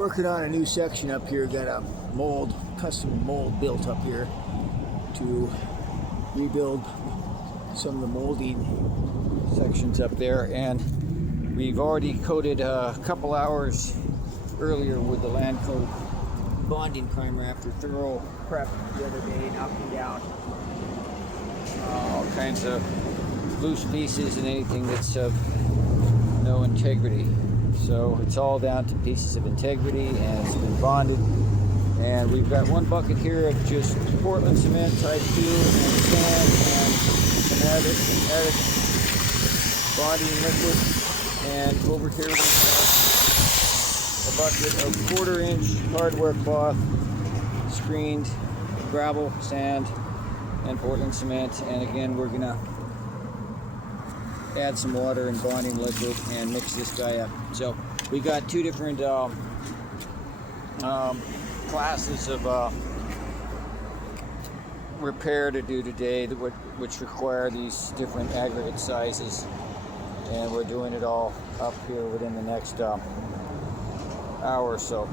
Working on a new section up here. Got a custom mold built up here to rebuild some of the molding sections up there, and we've already coated a couple hours earlier with the Land Coat bonding primer after thorough prep the other day, knocking down all kinds of loose pieces and anything that's of no integrity. So it's all down to pieces of integrity, and it's been bonded. And we've got one bucket here of just Portland cement type 2 and sand and some added bonding liquid. And over here we have a bucket of 1/4 inch hardware cloth, screened gravel, sand, and Portland cement. And again, we're gonna add some water and bonding liquid and mix this guy up. So we got two different classes of repair to do today, which require these different aggregate sizes, and we're doing it all up here within the next hour or so.